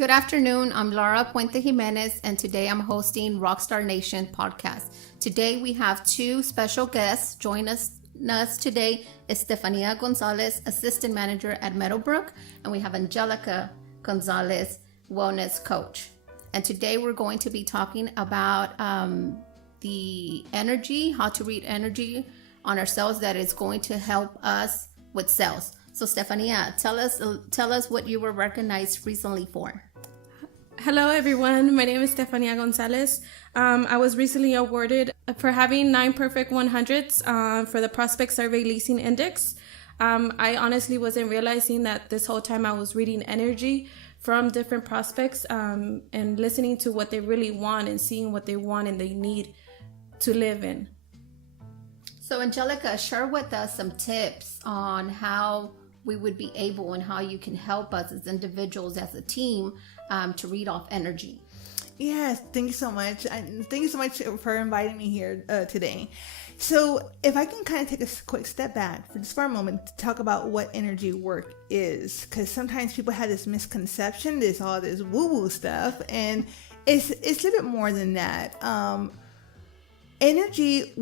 Good afternoon. I'm Laura Puente Jimenez, and today I'm hosting Rockstar Nation podcast. Today we have two special guests. Join us today is Stefania Gonzales, Assistant Manager at Meadowbrook, and we have Angelica Gonzales, Wellness Coach. And today we're going to be talking about the energy, how to read energy on ourselves that is going to help us with sales. So Stefania, tell us what you were recognized recently for. Hello everyone, my name is Stefania Gonzales. I was recently awarded for having 9 perfect 100s for the Prospect Survey Leasing Index. I honestly wasn't realizing that this whole time I was reading energy from different prospects and listening to what they really want and seeing what they want and they need to live in. So Angelica, share with us some tips on how we would be able and how you can help us as individuals, as a team, to read off energy. Yes, thank you so much. Thank you so much for inviting me here today. So if I can kind of take a quick step back for a moment to talk about what energy work is, because sometimes people have this misconception, there's all this woo-woo stuff, and it's a little bit more than that. Energy,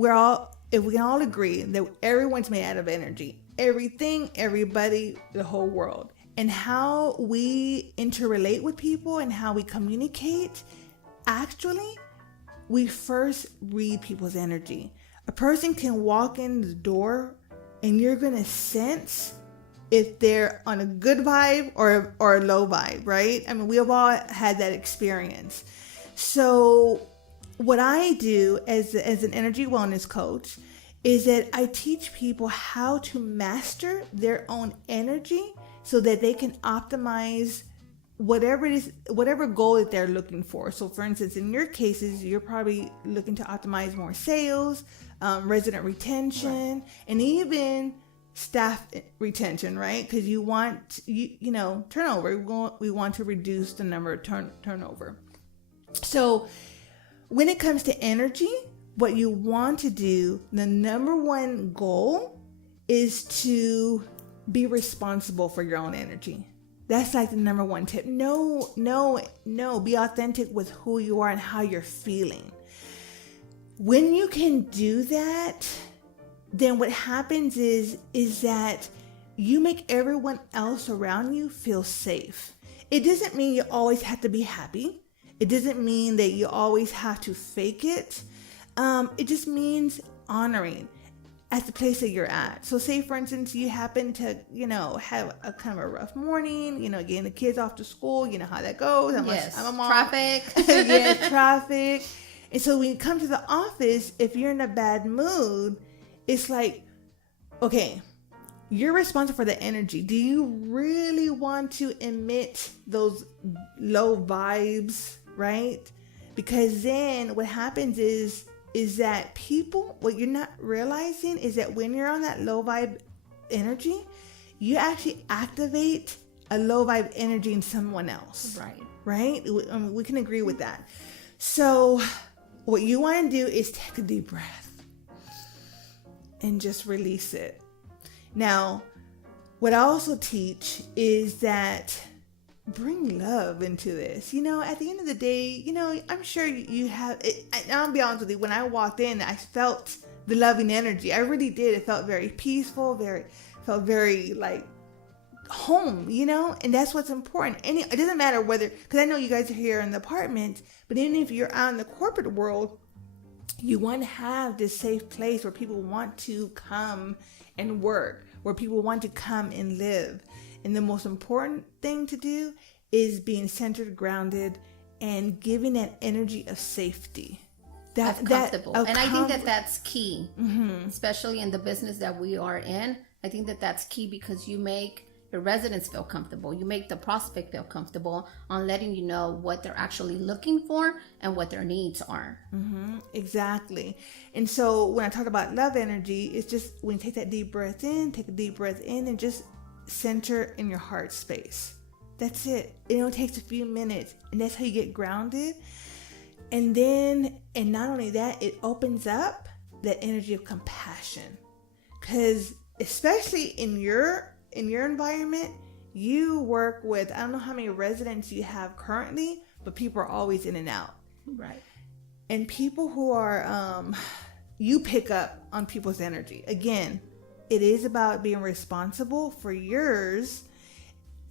if we can all agree that everyone's made out of energy. Everything, everybody, the whole world. And how we interrelate with people and how we communicate, actually, we first read people's energy. A person can walk in the door and you're going to sense if they're on a good vibe or a low vibe, right? I mean, we have all had that experience. So what I do as an energy wellness coach is that I teach people how to master their own energy so that they can optimize whatever goal that they're looking for. So for instance, in your cases, you're probably looking to optimize more sales, resident retention, right, and even staff retention, right? Because you want, turnover. We want to reduce the number of turnover. So when it comes to energy, what you want to do, the number one goal is to be responsible for your own energy. That's like the number one tip. No, be authentic with who you are and how you're feeling. When you can do that, then what happens is that you make everyone else around you feel safe. It doesn't mean you always have to be happy. It doesn't mean that you always have to fake it. It just means honoring at the place that you're at. So say, for instance, you happen to, have a kind of a rough morning, getting the kids off to school, you know how that goes. I'm a mom. Traffic. Yeah, traffic. And so when you come to the office, if you're in a bad mood, it's like, okay, you're responsible for the energy. Do you really want to emit those low vibes, right? Because then what happens is that people, what you're not realizing is that when you're on that low vibe energy, you actually activate a low vibe energy in someone else. Right? We can agree with that. So what you want to do is take a deep breath and just release it. Now, what I also teach is that bring love into this. At the end of the day, I'm sure you have it. I'll be honest with you, when I walked in, I felt the loving energy. I really did. It felt very peaceful, felt very like home, and that's what's important. And it doesn't matter whether, because I know you guys are here in the apartment, but even if you're out in the corporate world, you want to have this safe place where people want to come and work, where people want to come and live. And the most important thing to do is being centered, grounded, and giving that energy of safety. Comfortable. And I think that's key, especially in the business that we are in. I think that's key because you make your residents feel comfortable. You make the prospect feel comfortable on letting you know what they're actually looking for and what their needs are. Exactly. And so when I talk about love energy, it's just when you take a deep breath in and just center in your heart space. That's it. It only takes a few minutes, and that's how you get grounded. And not only that, it opens up that energy of compassion, because especially in your environment, You work with, I don't know how many residents you have currently, but people are always in and out. Right. And people who are, you pick up on people's energy. Again, it is about being responsible for yours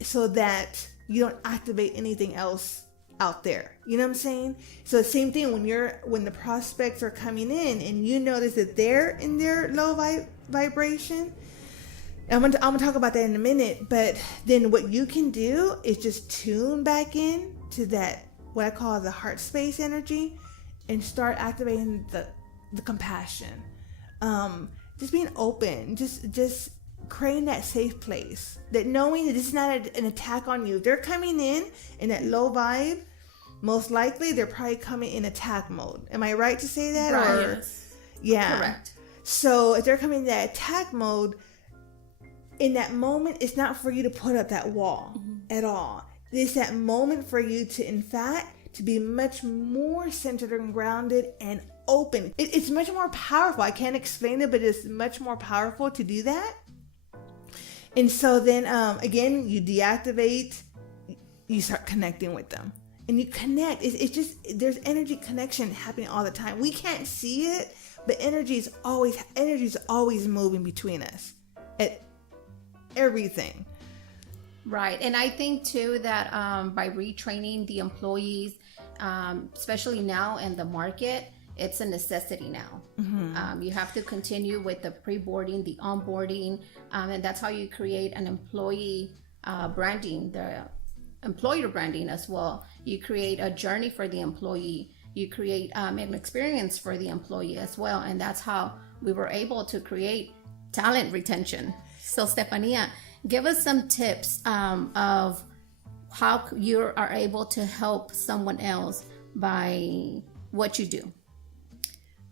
so that you don't activate anything else out there. You know what I'm saying? So the same thing when the prospects are coming in and you notice that they're in their low vibration. I'm gonna talk about that in a minute, but then what you can do is just tune back in to that, what I call the heart space energy, and start activating the compassion. Just being open, just creating that safe place, that knowing that this is not an attack on you. If they're coming in that low vibe, most likely they're probably coming in attack mode. Am I right to say that? Right. Or, yes. Yeah. Correct. So if they're coming in that attack mode, in that moment, it's not for you to put up that wall at all. It's that moment for you to, in fact, to be much more centered and grounded and open. It's much more powerful. I can't explain it, but it's much more powerful to do that. And so then, again, you deactivate, you start connecting with them. And you connect. It's just, there's energy connection happening all the time. We can't see it, but energy is always moving between us. Everything. Right. And I think too that by retraining the employees, especially now in the market, it's a necessity now. You have to continue with the pre-boarding, the onboarding, and that's how you create an employee branding, the employer branding as well. You create a journey for the employee. You create an experience for the employee as well. And that's how we were able to create talent retention. So Stefania, give us some tips of how you are able to help someone else by what you do.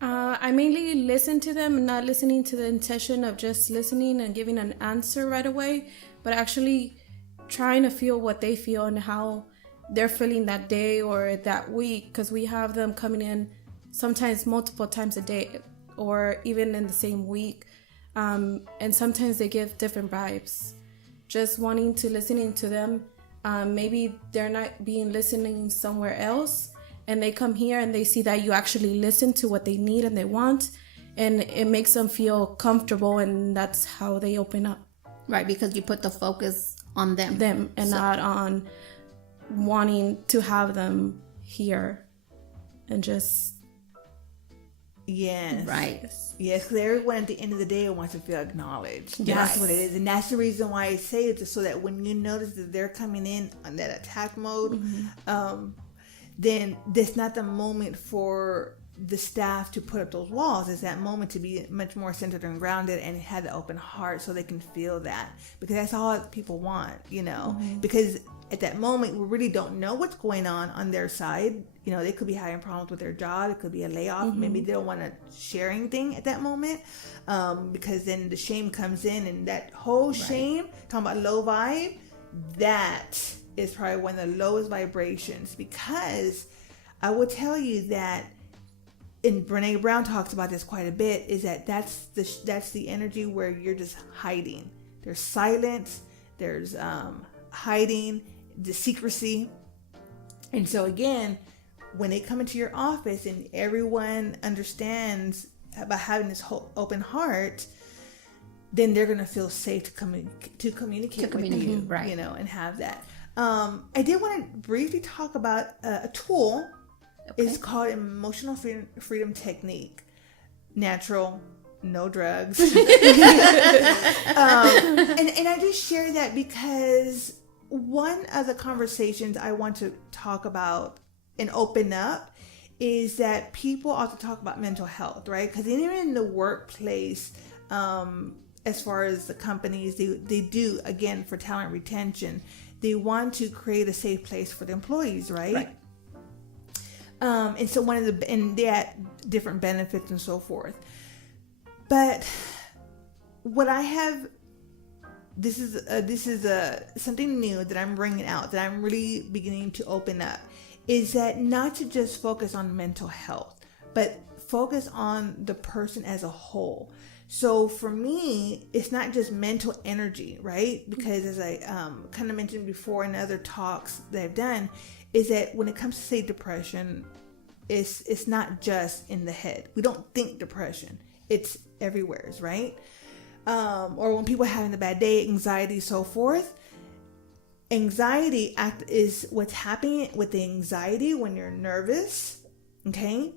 I mainly listen to them, not listening to the intention of just listening and giving an answer right away, but actually trying to feel what they feel and how they're feeling that day or that week, because we have them coming in sometimes multiple times a day or even in the same week. And sometimes they give different vibes. Just wanting to listening to them. Maybe they're not being listening somewhere else, and they come here and they see that you actually listen to what they need and they want, and it makes them feel comfortable, and that's how they open up. Right, because you put the focus on them. And not on wanting to have them here and just... Yes. Right. Yes, because everyone at the end of the day wants to feel acknowledged. Yes. That's what it is. And that's the reason why I say it, so that when you notice that they're coming in on that attack mode, then that's not the moment for the staff to put up those walls. It's that moment to be much more centered and grounded and have the open heart so they can feel that. Because that's all people want, because at that moment, we really don't know what's going on their side. They could be having problems with their job. It could be a layoff. Maybe they don't want to share anything at that moment, because then the shame comes in, and that whole shame, talking about low vibe, that is probably one of the lowest vibrations. Because I will tell you that, and Brene Brown talks about this quite a bit, is that's the energy where you're just hiding. There's silence. There's hiding, the secrecy. And so again, when they come into your office and everyone understands about having this whole open heart, then they're going to feel safe to communicate with you, right. And have that. I did want to briefly talk about a tool. Okay. It's called Emotional Freedom Technique. Natural, no drugs. And I just share that because one of the conversations I want to talk about and open up is that people also talk about mental health, right? Because even in the workplace, as far as the companies, they do, again, for talent retention, they want to create a safe place for the employees, right? And so and they add different benefits and so forth. But what I have, this is something new that I'm bringing out, that I'm really beginning to open up, is that not to just focus on mental health, but focus on the person as a whole. So for me, it's not just mental energy, right? Because as I kind of mentioned before in other talks that I've done, is that when it comes to, say, depression, it's not just in the head. We don't think depression. It's everywhere, right? Or when people are having a bad day, anxiety, so forth. Anxiety is what's happening with the anxiety when you're nervous, okay?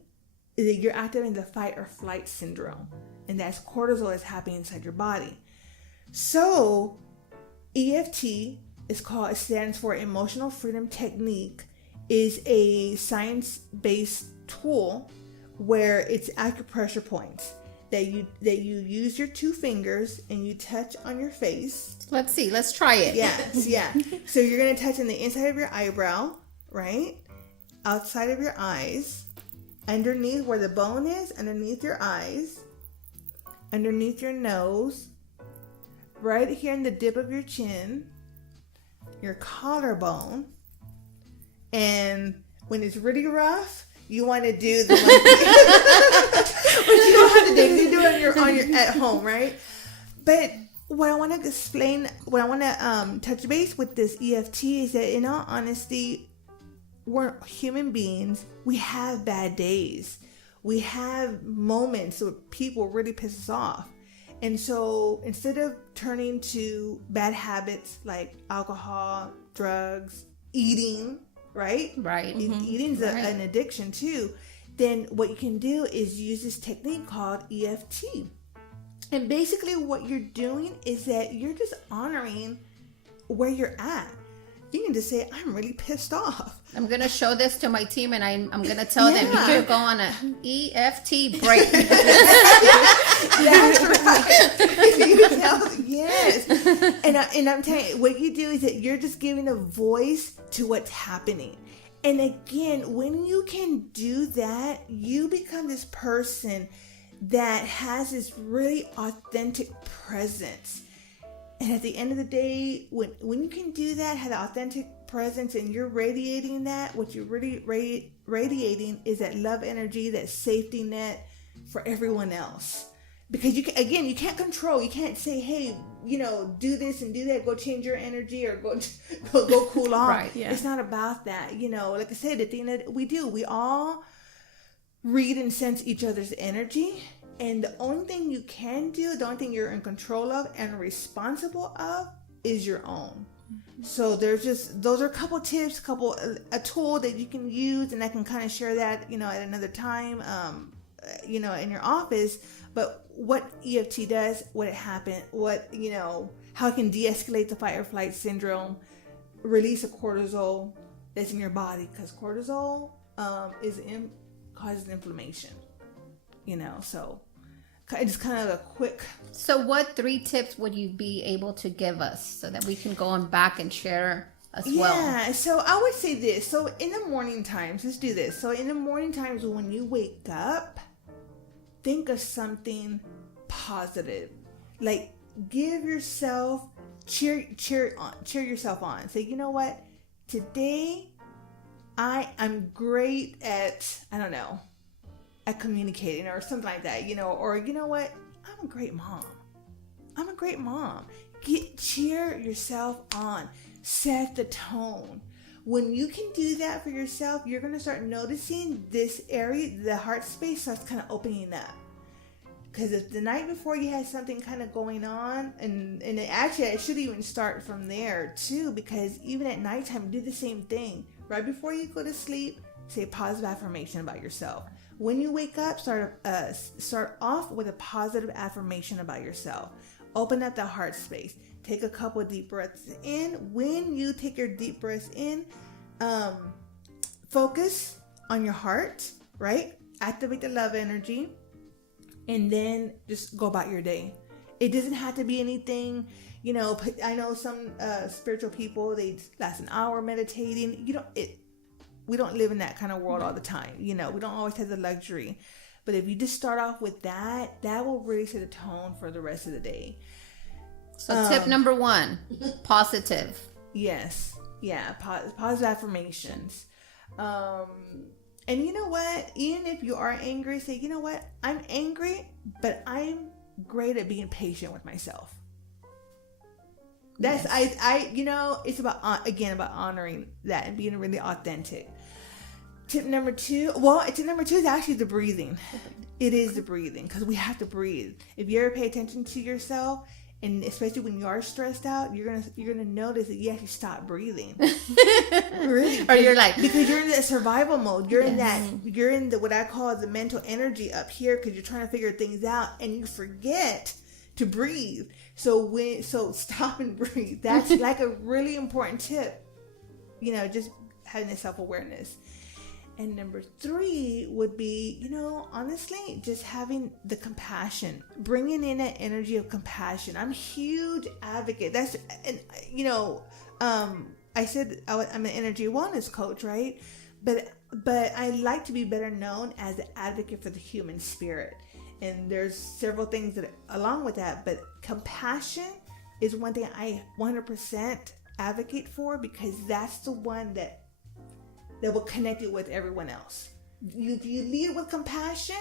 Is that you're activating the fight or flight syndrome. And that's cortisol that's happening inside your body. So EFT it stands for Emotional Freedom Technique, is a science-based tool where it's acupressure points that you use your 2 fingers and you touch on your face. Let's see. Let's try it. Yes, yeah. So you're going to touch on the inside of your eyebrow, right? Outside of your eyes, underneath where the bone is, underneath your eyes, underneath your nose, right here in the dip of your chin, your collarbone, and when it's really rough, you want to do the monkey. But you don't have to do it. You do it on your at home, right? But what I want to explain, what I want to touch base with this EFT is that, in all honesty, we're human beings. We have bad days. We have moments where people really piss us off. And so instead of turning to bad habits like alcohol, drugs, eating, right? Right. Eating's an addiction too. Then what you can do is use this technique called EFT. And basically what you're doing is that you're just honoring where you're at. You can just say, I'm really pissed off. I'm going to show this to my team, and I'm going to tell them, you should go on a EFT break. That's right. You tell, yes. And I'm telling you, what you do is that you're just giving a voice to what's happening. And again, when you can do that, you become this person that has this really authentic presence. And at the end of the day, when you can do that, have an authentic presence, and you're radiating that, what you're really radiating is that love energy, that safety net for everyone else. Because you can't control. You can't say, hey, do this and do that. Go change your energy or go cool off. Right, yeah. It's not about that. Like I said, at the end of we all read and sense each other's energy. And the only thing you can do, the only thing you're in control of and responsible of is your own. So those are a couple tips, a tool that you can use, and I can kind of share that, at another time, in your office. But what EFT does, what it happened, how it can de-escalate the fight or flight syndrome, release of cortisol that's in your body, because cortisol causes inflammation. So it's kind of a quick. So what 3 tips would you be able to give us so that we can go on back and share as well? Yeah, so I would say this. So in the morning times, let's do this. So in the morning times when you wake up, think of something positive. Like give yourself, cheer yourself on. Say, you know what? Today I'm great at, at communicating or something like that, or you know what? I'm a great mom. Cheer yourself on. Set the tone. When you can do that for yourself, you're going to start noticing this area, the heart space starts kind of opening up. Because if the night before you had something kind of going on, and it should even start from there too, because even at nighttime, do the same thing. Right before you go to sleep, say a positive affirmation about yourself. When you wake up, start off with a positive affirmation about yourself. Open up the heart space. Take a couple of deep breaths in. When you take your deep breaths in, focus on your heart, right? Activate the love energy, and then just go about your day. It doesn't have to be anything, I know some spiritual people, they last an hour meditating. We don't live in that kind of world all the time. We don't always have the luxury. But if you just start off with that will really set a tone for the rest of the day. So tip number 1, positive. Yes. Yeah. Positive affirmations. And you know what? Even if you are angry, say, you know what? I'm angry, but I'm great at being patient with myself. That's it's about about honoring that and being really authentic. Tip number two is actually the breathing. It is the breathing, because we have to breathe. If you ever pay attention to yourself, and especially when you are stressed out, you're gonna notice that you actually stop breathing. Really, or you're like, because you're in that survival mode. You're in the what I call the mental energy up here, because you're trying to figure things out and you forget to breathe. So stop and breathe. That's like a really important tip. Just having the self-awareness. And number 3 would be, honestly, just having the compassion, bringing in that energy of compassion. I'm a huge advocate. I said I'm an energy wellness coach, right? But I like to be better known as an advocate for the human spirit. And there's several things that along with that, but compassion is one thing I 100% advocate for, because that's the one that will connect you with everyone else. If you lead with compassion,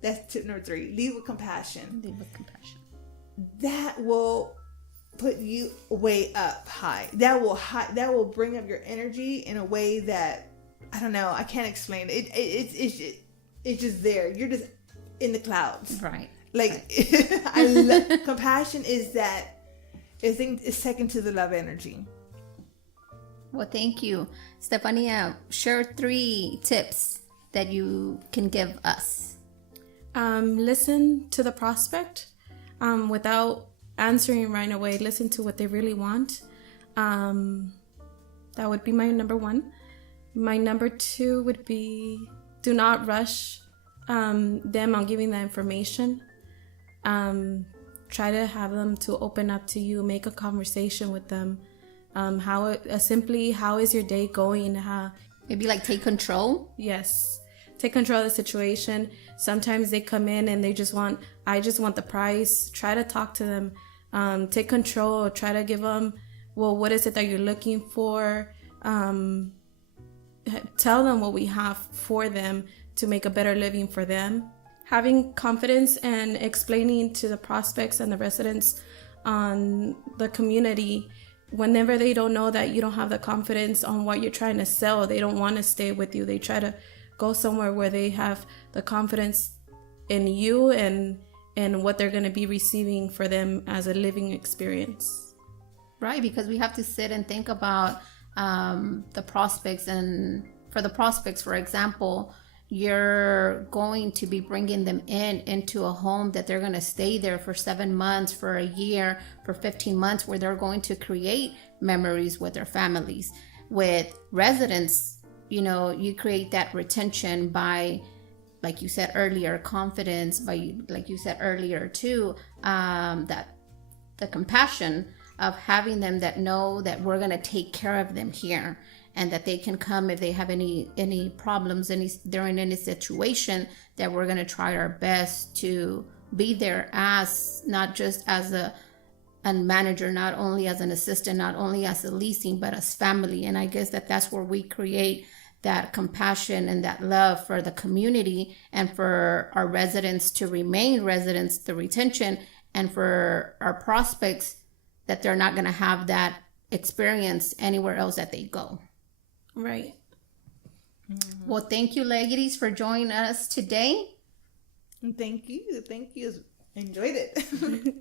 that's tip number 3. Lead with compassion. Lead with compassion. That will put you way up high. That will bring up your energy in a way that, I don't know, I can't explain it. It's just there. You're just in the clouds. Right. Like, right. Compassion is that. I think it's second to the love energy. Well, thank you. Stefania, share 3 tips that you can give us. Listen to the prospect without answering right away. Listen to what they really want. That would be my number 1. My number 2 would be, do not rush them on giving the information. Try to have them to open up to you, make a conversation with them. How is your day going? Maybe like take control. Yes, take control of the situation. Sometimes they come in and I just want the price. Try to talk to them. Take control. Try to give them, well, what is it that you're looking for? Tell them what we have for them to make a better living for them. Having confidence and explaining to the prospects and the residents on the community. Whenever they don't know that you don't have the confidence on what you're trying to sell, they don't want to stay with you. They try to go somewhere where they have the confidence in you and what they're going to be receiving for them as a living experience. Right, because we have to sit and think about the prospects. And for the prospects, for example, you're going to be bringing them into a home that they're going to stay there for 7 months, for a year, for 15 months, where they're going to create memories with their families. With residents, you create that retention by, like you said earlier, confidence, by, like you said earlier too, that the compassion of having them that know that we're going to take care of them here. And that they can come if they have any problems, during any situation, that we're going to try our best to be there as, not just as a manager, not only as an assistant, not only as a leasing, but as family. And I guess that's where we create that compassion and that love for the community, and for our residents to remain residents, the retention, and for our prospects, that they're not going to have that experience anywhere else that they go. Right. Mm-hmm. Well, thank you, ladies, for joining us today. Thank you. Enjoyed it.